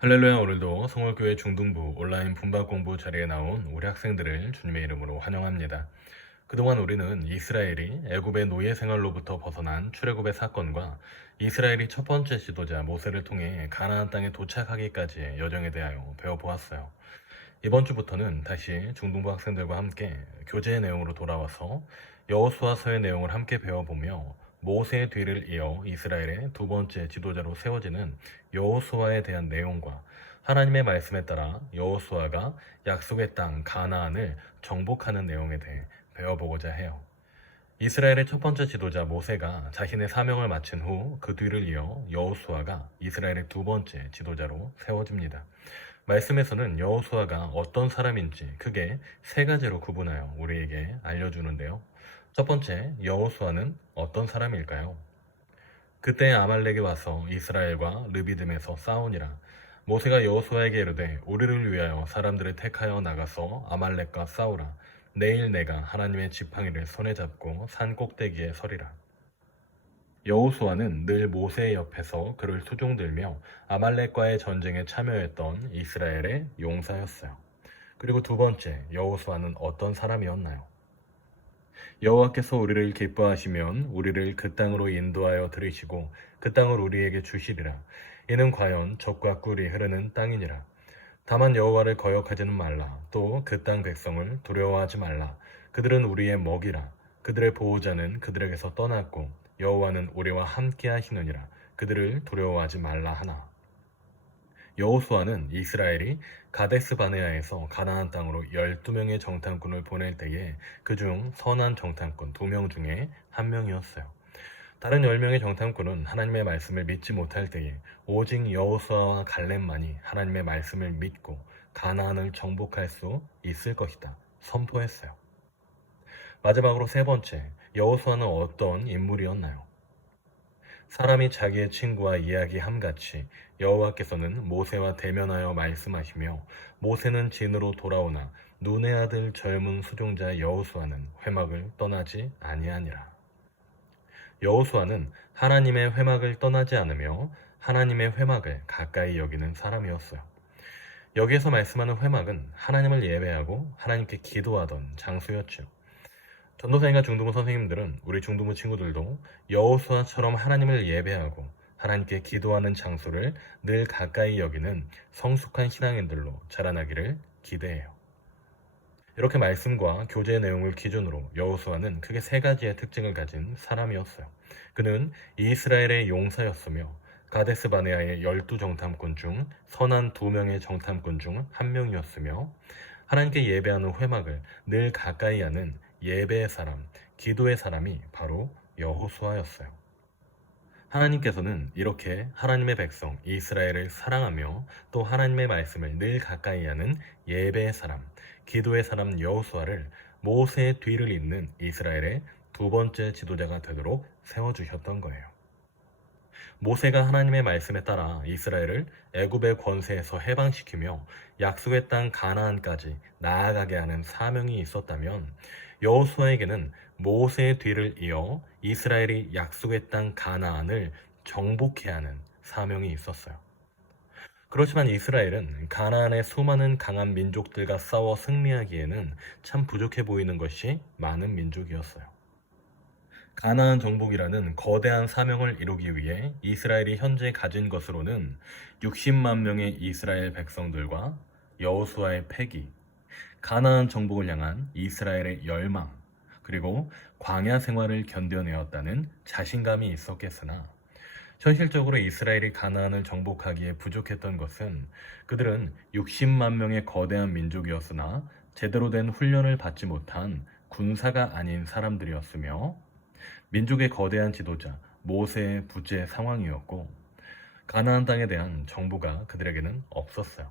할렐루야. 오늘도 성월교회 중등부 온라인 분박 공부 자리에 나온 우리 학생들을 주님의 이름으로 환영합니다. 그동안 우리는 이스라엘이 애굽의 노예 생활로부터 벗어난 출애굽의 사건과 이스라엘이 첫 번째 지도자 모세를 통해 가나안 땅에 도착하기까지의 여정에 대하여 배워보았어요. 이번 주부터는 다시 중등부 학생들과 함께 교재의 내용으로 돌아와서 여호수아서의 내용을 함께 배워보며 모세의 뒤를 이어 이스라엘의 두 번째 지도자로 세워지는 여호수아에 대한 내용과 하나님의 말씀에 따라 여호수아가 약속의 땅 가나안을 정복하는 내용에 대해 배워보고자 해요. 이스라엘의 첫 번째 지도자 모세가 자신의 사명을 마친 후 그 뒤를 이어 여호수아가 이스라엘의 두 번째 지도자로 세워집니다. 말씀에서는 여호수아가 어떤 사람인지 크게 세 가지로 구분하여 우리에게 알려주는데요. 첫 번째, 여호수아는 어떤 사람일까요? 그때 아말렉이 와서 이스라엘과 르비딤에서 싸우니라. 모세가 여호수아에게 이르되 우리를 위하여 사람들을 택하여 나가서 아말렉과 싸우라. 내일 내가 하나님의 지팡이를 손에 잡고 산 꼭대기에 서리라. 여호수아는 늘 모세의 옆에서 그를 수종들며 아말렉과의 전쟁에 참여했던 이스라엘의 용사였어요. 그리고 두 번째, 여호수아는 어떤 사람이었나요? 여호와께서 우리를 기뻐하시면 우리를 그 땅으로 인도하여 들이시고 그 땅을 우리에게 주시리라. 이는 과연 젖과 꿀이 흐르는 땅이니라. 다만 여호와를 거역하지는 말라. 또 그 땅 백성을 두려워하지 말라. 그들은 우리의 먹이라. 그들의 보호자는 그들에게서 떠났고 여호와는 우리와 함께 하시느니라. 그들을 두려워하지 말라 하나. 여호수아는 이스라엘이 가데스 바네아에서 가나안 땅으로 12명의 정탐꾼을 보낼 때에 그중 선한 정탐꾼 2명 중에 한 명이었어요. 다른 10명의 정탐꾼은 하나님의 말씀을 믿지 못할 때에 오직 여호수아와 갈렙만이 하나님의 말씀을 믿고 가나안을 정복할 수 있을 것이다 선포했어요. 마지막으로 세 번째, 여호수아는 어떤 인물이었나요? 사람이 자기의 친구와 이야기함같이 여호와께서는 모세와 대면하여 말씀하시며 모세는 진으로 돌아오나 눈의 아들 젊은 수종자 여호수아는 회막을 떠나지 아니하니라. 여호수아는 하나님의 회막을 떠나지 않으며 하나님의 회막을 가까이 여기는 사람이었어요. 여기에서 말씀하는 회막은 하나님을 예배하고 하나님께 기도하던 장소였죠. 전도사님과 중등부 선생님들은 우리 중등부 친구들도 여호수아처럼 하나님을 예배하고 하나님께 기도하는 장소를 늘 가까이 여기는 성숙한 신앙인들로 자라나기를 기대해요. 이렇게 말씀과 교제의 내용을 기준으로 여호수아는 크게 세 가지의 특징을 가진 사람이었어요. 그는 이스라엘의 용사였으며 가데스 바네아의 12정탐꾼 중 선한 2명의 정탐꾼 중 한 명이었으며 하나님께 예배하는 회막을 늘 가까이 하는 예배의 사람, 기도의 사람이 바로 여호수아였어요. 하나님께서는 이렇게 하나님의 백성 이스라엘을 사랑하며 또 하나님의 말씀을 늘 가까이 하는 예배의 사람, 기도의 사람 여호수아를 모세의 뒤를 잇는 이스라엘의 두 번째 지도자가 되도록 세워주셨던 거예요. 모세가 하나님의 말씀에 따라 이스라엘을 애굽의 권세에서 해방시키며 약속의 땅 가나안까지 나아가게 하는 사명이 있었다면 여호수아에게는 모세의 뒤를 이어 이스라엘이 약속의 땅 가나안을 정복해야 하는 사명이 있었어요. 그렇지만 이스라엘은 가나안의 수많은 강한 민족들과 싸워 승리하기에는 참 부족해 보이는 것이 많은 민족이었어요. 가나안 정복이라는 거대한 사명을 이루기 위해 이스라엘이 현재 가진 것으로는 60만 명의 이스라엘 백성들과 여호수아의 패기, 가나안 정복을 향한 이스라엘의 열망, 그리고 광야 생활을 견뎌내었다는 자신감이 있었겠으나 현실적으로 이스라엘이 가나안을 정복하기에 부족했던 것은 그들은 60만 명의 거대한 민족이었으나 제대로 된 훈련을 받지 못한 군사가 아닌 사람들이었으며 민족의 거대한 지도자 모세의 부재 상황이었고 가나안 땅에 대한 정보가 그들에게는 없었어요.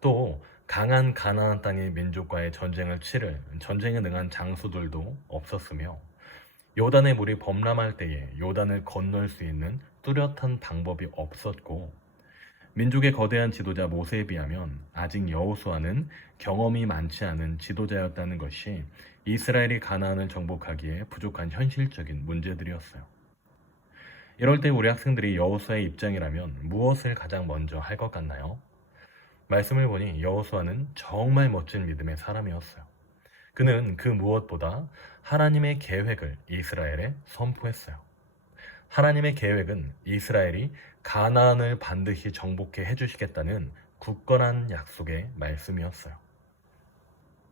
또 강한 가나안 땅의 민족과의 전쟁을 치를 전쟁에 능한 장수들도 없었으며 요단의 물이 범람할 때에 요단을 건널 수 있는 뚜렷한 방법이 없었고 민족의 거대한 지도자 모세에 비하면 아직 여호수아는 경험이 많지 않은 지도자였다는 것이 이스라엘이 가나안을 정복하기에 부족한 현실적인 문제들이었어요. 이럴 때 우리 학생들이 여호수아의 입장이라면 무엇을 가장 먼저 할 것 같나요? 말씀을 보니 여호수아는 정말 멋진 믿음의 사람이었어요. 그는 그 무엇보다 하나님의 계획을 이스라엘에 선포했어요. 하나님의 계획은 이스라엘이 가나안을 반드시 정복해 해주시겠다는 굳건한 약속의 말씀이었어요.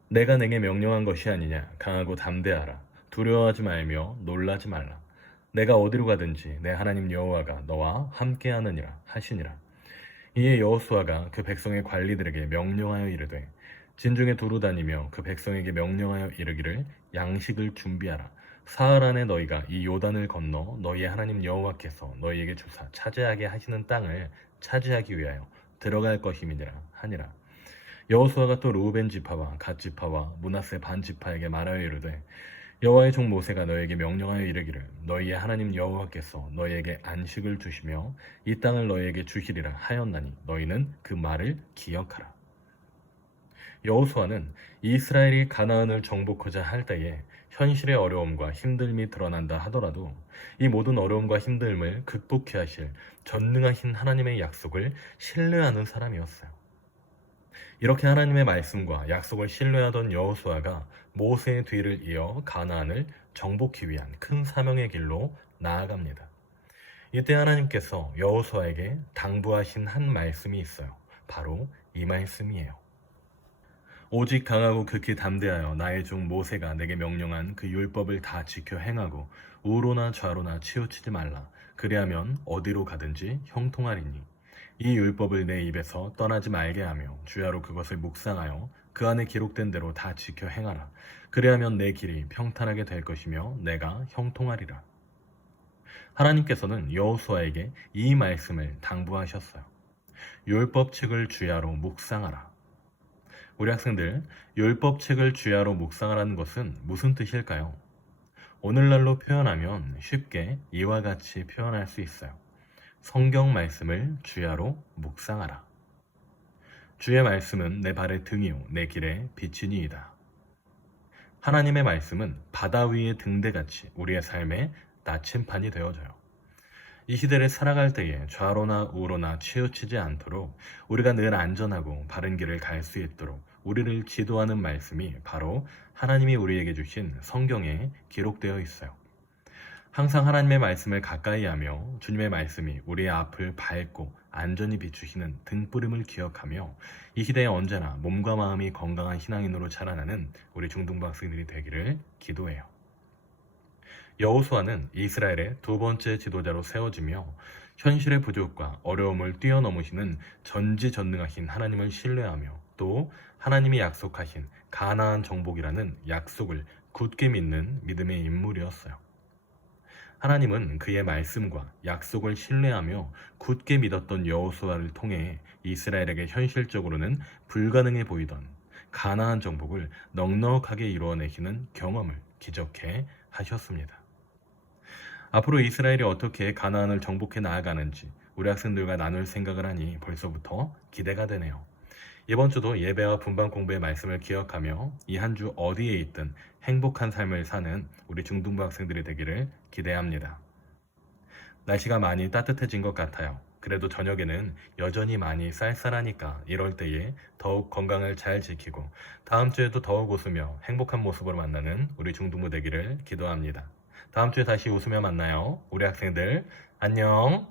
내가 내게 명령한 것이 아니냐. 강하고 담대하라. 두려워하지 말며 놀라지 말라. 내가 어디로 가든지 내 하나님 여호와가 너와 함께하느니라 하시니라. 이에 여호수아가 그 백성의 관리들에게 명령하여 이르되 진중에 두루 다니며 그 백성에게 명령하여 이르기를 양식을 준비하라. 사흘 안에 너희가 이 요단을 건너 너희의 하나님 여호와께서 너희에게 주사 차지하게 하시는 땅을 차지하기 위하여 들어갈 것임이니라 하니라. 여호수아가 또 르우벤 지파와 갓 지파와 므낫세 반 지파에게 말하여 이르되 여호와의 종 모세가 너에게 명령하여 이르기를 너희의 하나님 여호와께서 너희에게 안식을 주시며 이 땅을 너희에게 주시리라 하였나니 너희는 그 말을 기억하라. 여호수아는 이스라엘이 가나안을 정복하자 할 때에 현실의 어려움과 힘듦이 드러난다 하더라도 이 모든 어려움과 힘듦을 극복해 하실 전능하신 하나님의 약속을 신뢰하는 사람이었어요. 이렇게 하나님의 말씀과 약속을 신뢰하던 여호수아가 모세의 뒤를 이어 가나안을 정복하기 위한 큰 사명의 길로 나아갑니다. 이때 하나님께서 여호수아에게 당부하신 한 말씀이 있어요. 바로 이 말씀이에요. 오직 강하고 극히 담대하여 나의 종 모세가 내게 명령한 그 율법을 다 지켜 행하고 우로나 좌로나 치우치지 말라. 그리하면 어디로 가든지 형통하리니 이 율법을 내 입에서 떠나지 말게 하며 주야로 그것을 묵상하여 그 안에 기록된 대로 다 지켜 행하라. 그리하면 내 길이 평탄하게 될 것이며 내가 형통하리라. 하나님께서는 여호수아에게 이 말씀을 당부하셨어요. 율법책을 주야로 묵상하라. 우리 학생들, 율법책을 주야로 묵상하라는 것은 무슨 뜻일까요? 오늘날로 표현하면 쉽게 이와 같이 표현할 수 있어요. 성경 말씀을 주야로 묵상하라. 주의 말씀은 내 발의 등이요 내 길의 빛이니이다. 하나님의 말씀은 바다 위의 등대같이 우리의 삶의 나침판이 되어져요. 이 시대를 살아갈 때에 좌로나 우로나 치우치지 않도록 우리가 늘 안전하고 바른 길을 갈 수 있도록 우리를 지도하는 말씀이 바로 하나님이 우리에게 주신 성경에 기록되어 있어요. 항상 하나님의 말씀을 가까이 하며 주님의 말씀이 우리의 앞을 밝고 안전히 비추시는 등불임을 기억하며 이 시대에 언제나 몸과 마음이 건강한 신앙인으로 자라나는 우리 중등부 학생들이 되기를 기도해요. 여호수아는 이스라엘의 두 번째 지도자로 세워지며 현실의 부족과 어려움을 뛰어넘으시는 전지전능하신 하나님을 신뢰하며 또 하나님이 약속하신 가나안 정복이라는 약속을 굳게 믿는 믿음의 인물이었어요. 하나님은 그의 말씀과 약속을 신뢰하며 굳게 믿었던 여호수아를 통해 이스라엘에게 현실적으로는 불가능해 보이던 가나안 정복을 넉넉하게 이루어내시는 경험을 기적해 하셨습니다. 앞으로 이스라엘이 어떻게 가나안을 정복해 나아가는지 우리 학생들과 나눌 생각을 하니 벌써부터 기대가 되네요. 이번 주도 예배와 분반 공부의 말씀을 기억하며 이 한 주 어디에 있든 행복한 삶을 사는 우리 중등부 학생들이 되기를 기대합니다. 날씨가 많이 따뜻해진 것 같아요. 그래도 저녁에는 여전히 많이 쌀쌀하니까 이럴 때에 더욱 건강을 잘 지키고 다음 주에도 더욱 웃으며 행복한 모습으로 만나는 우리 중등부 되기를 기도합니다. 다음 주에 다시 웃으며 만나요. 우리 학생들 안녕.